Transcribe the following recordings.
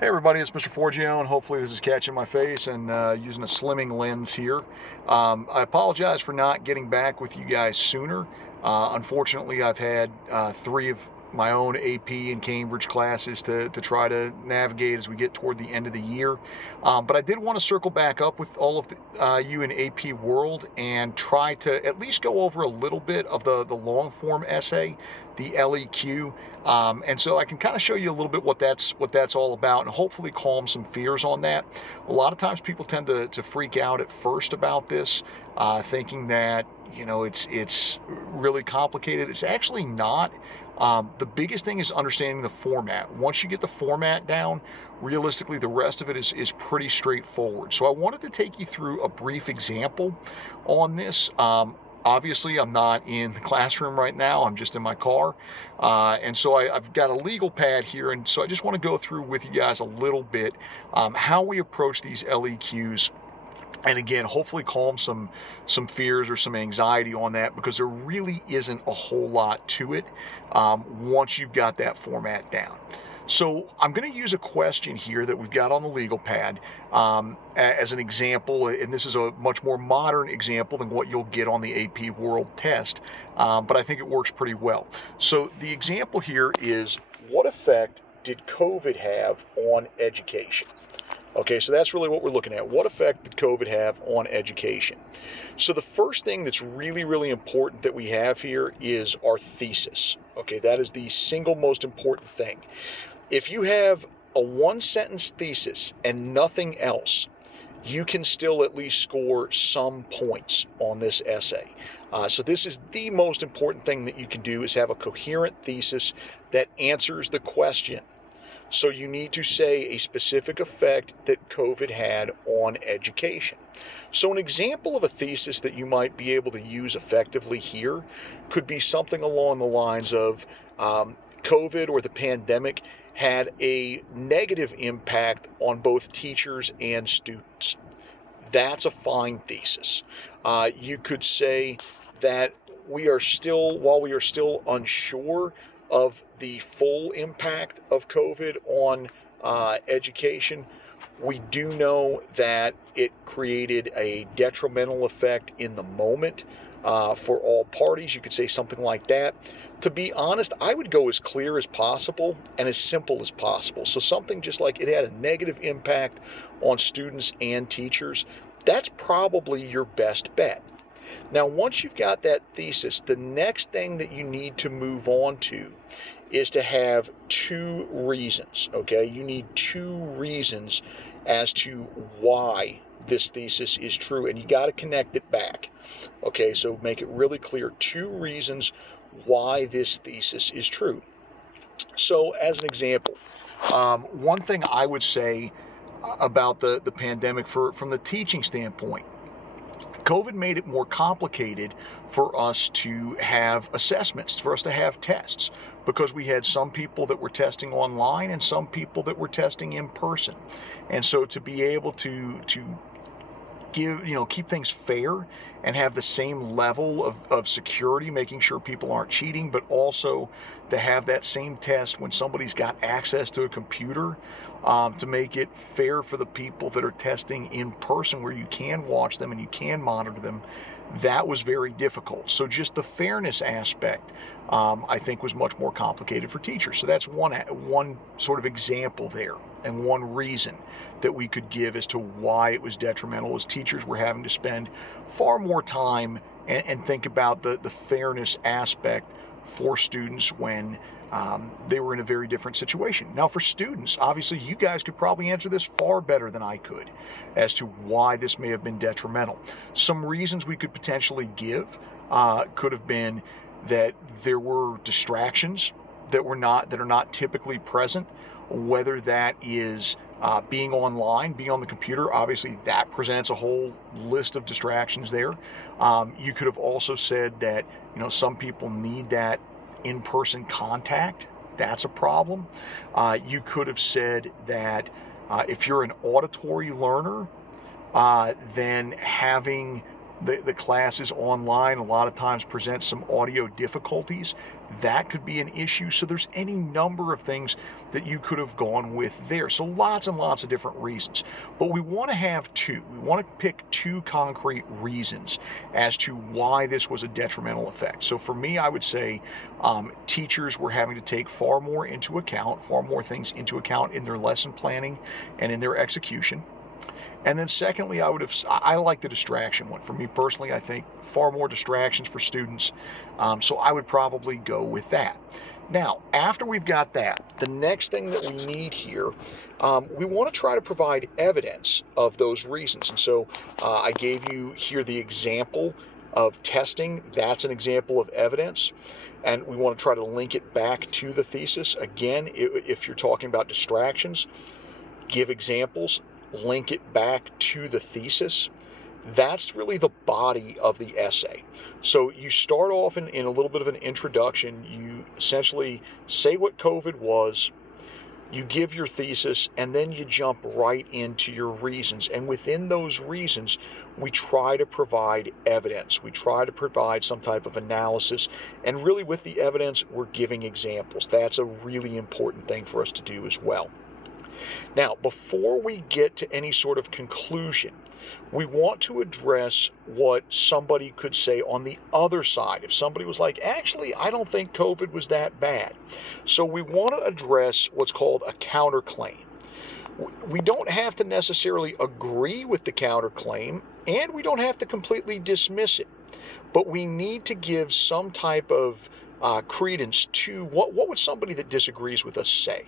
Hey everybody, it's Mr. Forgione. Hopefully this is catching my face and using a slimming lens here. I apologize for not getting back with you guys sooner. Unfortunately, I've had three of my own AP and Cambridge classes to try to navigate as we get toward the end of the year. But I did want to circle back up with all of you in AP World and try to at least go over a little bit of the long form essay, the LEQ. And so I can kind of show you a little bit what that's all about and hopefully calm some fears on that. A lot of times people tend to freak out at first about this, thinking that, it's really complicated. It's actually not. The biggest thing is understanding the format. Once you get the format down, realistically, the rest of it is pretty straightforward. So I wanted to take you through a brief example on this. Obviously, I'm not in the classroom right now. I'm just in my car. And so I've got a legal pad here. And so I just want to go through with you guys a little bit how we approach these LEQs. And again, hopefully calm some fears or some anxiety on that, because there really isn't a whole lot to it once you've got that format down. So I'm going to use a question here that we've got on the legal pad as an example, and this is a much more modern example than what you'll get on the AP World test, but I think it works pretty well. So the example here is, what effect did COVID have on education? Okay, so that's really what we're looking at. What effect did COVID have on education? So the first thing that's really, really important that we have here is our thesis. Okay, that is the single most important thing. If you have a one-sentence thesis and nothing else, you can still at least score some points on this essay. So this is the most important thing that you can do, is have a coherent thesis that answers the question. So you need to say a specific effect that COVID had on education. So an example of a thesis that you might be able to use effectively here could be something along the lines of COVID or the pandemic had a negative impact on both teachers and students. That's a fine thesis. You could say that while we are still unsure of the full impact of COVID on education, we do know that it created a detrimental effect in the moment for all parties. You could say something like that. To be honest, I would go as clear as possible and as simple as possible. So something just like, it had a negative impact on students and teachers. That's probably your best bet. Now, once you've got that thesis, the next thing that you need to move on to is to have two reasons, okay? You need two reasons as to why this thesis is true, and you got to connect it back, okay? So make it really clear, two reasons why this thesis is true. So as an example, one thing I would say about the pandemic from the teaching standpoint, COVID made it more complicated for us to have assessments, for us to have tests, because we had some people that were testing online and some people that were testing in person. And so to be able to keep things fair and have the same level of security, making sure people aren't cheating, but also to have that same test when somebody's got access to a computer, to make it fair for the people that are testing in person, where you can watch them and you can monitor them. That was very difficult. So just the fairness aspect, I think, was much more complicated for teachers. So that's one sort of example there, and one reason that we could give as to why it was detrimental, is teachers were having to spend far more time and think about the fairness aspect for students when they were in a very different situation. Now, for students, obviously, you guys could probably answer this far better than I could as to why this may have been detrimental. Some reasons we could potentially give could have been that there were distractions that are not typically present, whether that is being online, being on the computer. Obviously, that presents a whole list of distractions there. You could have also said that, some people need that in-person contact. That's a problem. You could have said that if you're an auditory learner, then having the classes online a lot of times present some audio difficulties. That could be an issue. So there's any number of things that you could have gone with there. So lots and lots of different reasons. But we want to have two. We want to pick two concrete reasons as to why this was a detrimental effect. So for me, I would say teachers were having to take far more things into account in their lesson planning and in their execution. And then secondly, I like the distraction one. For me personally, I think far more distractions for students. So I would probably go with that. Now, after we've got that, the next thing that we need here, we want to try to provide evidence of those reasons. And so I gave you here the example of testing. That's an example of evidence. And we want to try to link it back to the thesis. Again, if you're talking about distractions, give examples, link it back to the thesis. That's really the body of the essay. So you start off in a little bit of an introduction. You essentially say what COVID was, you give your thesis, and then you jump right into your reasons. And within those reasons, we try to provide evidence. We try to provide some type of analysis. And really with the evidence, we're giving examples. That's a really important thing for us to do as well. Now, before we get to any sort of conclusion, we want to address what somebody could say on the other side. If somebody was like, actually, I don't think COVID was that bad. So we want to address what's called a counterclaim. We don't have to necessarily agree with the counterclaim, and we don't have to completely dismiss it. But we need to give some type of credence to what would somebody that disagrees with us say?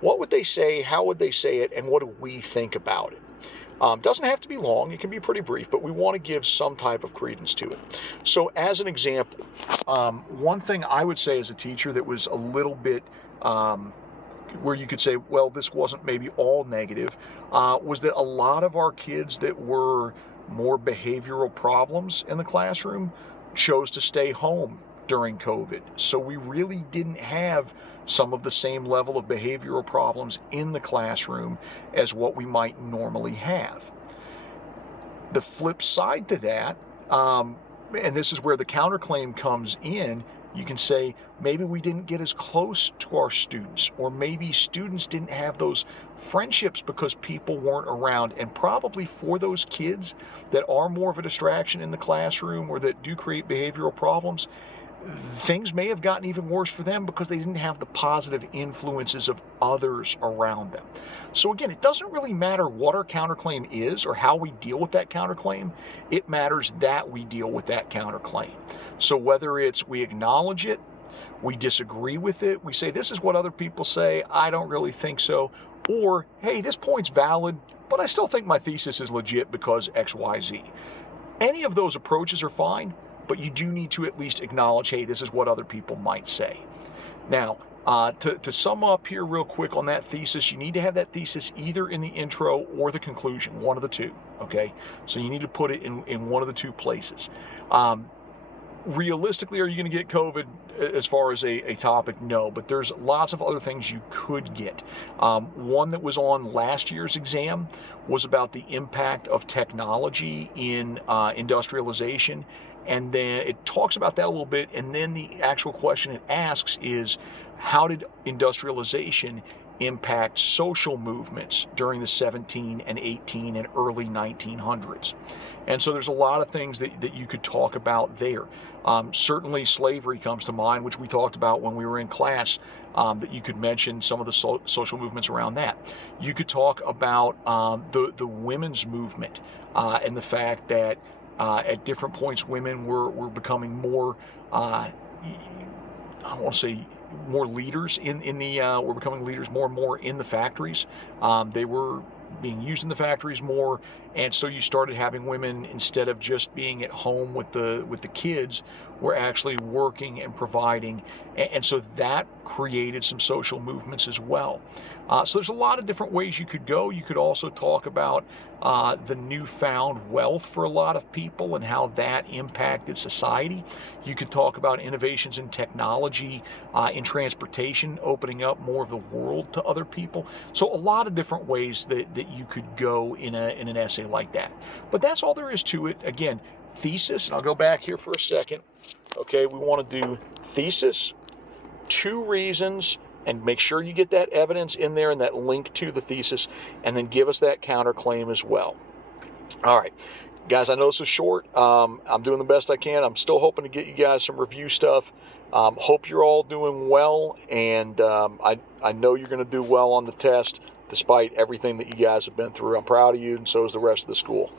What would they say? How would they say it? And what do we think about it? Doesn't have to be long. It can be pretty brief, but we want to give some type of credence to it. So as an example, one thing I would say as a teacher that was a little bit where you could say, well, this wasn't maybe all negative, was that a lot of our kids that were more behavioral problems in the classroom chose to stay home during COVID. So we really didn't have some of the same level of behavioral problems in the classroom as what we might normally have. The flip side to that, and this is where the counterclaim comes in, you can say maybe we didn't get as close to our students, or maybe students didn't have those friendships because people weren't around. And probably for those kids that are more of a distraction in the classroom or that do create behavioral problems, things may have gotten even worse for them because they didn't have the positive influences of others around them. So again, it doesn't really matter what our counterclaim is or how we deal with that counterclaim. It matters that we deal with that counterclaim. So whether it's we acknowledge it, we disagree with it, we say this is what other people say, I don't really think so, or hey, this point's valid, but I still think my thesis is legit because X, Y, Z. Any of those approaches are fine, but you do need to at least acknowledge, hey, this is what other people might say. Now, to sum up here real quick on that thesis, you need to have that thesis either in the intro or the conclusion, one of the two, okay? So you need to put it in one of the two places. Realistically, are you going to get COVID as far as a topic? No, but there's lots of other things you could get. One that was on last year's exam was about the impact of technology in industrialization. And then it talks about that a little bit. And then the actual question it asks is, how did industrialization impact social movements during the 17 and 18 and early 1900s? And so there's a lot of things that you could talk about there. Certainly slavery comes to mind, which we talked about when we were in class, that you could mention some of the social movements around that. You could talk about the women's movement and the fact that at different points women were becoming more, I don't want to say more leaders were becoming leaders more and more in the factories. They were being used in the factories more, and so you started having women, instead of just being at home with the kids, were actually working and providing, and so that created some social movements as well. So there's a lot of different ways you could go. You could also talk about the newfound wealth for a lot of people and how that impacted society. You could talk about innovations in technology, in transportation, opening up more of the world to other people. So a lot of different ways that you could go in an essay like that. But that's all there is to it. Again, thesis, and I'll go back here for a second. Okay, we want to do thesis, 2 reasons, and make sure you get that evidence in there and that link to the thesis, and then give us that counterclaim as well. All right, guys, I know this is short. I'm doing the best I can. I'm still hoping to get you guys some review stuff. Hope you're all doing well, and I know you're going to do well on the test despite everything that you guys have been through. I'm proud of you, and so is the rest of the school.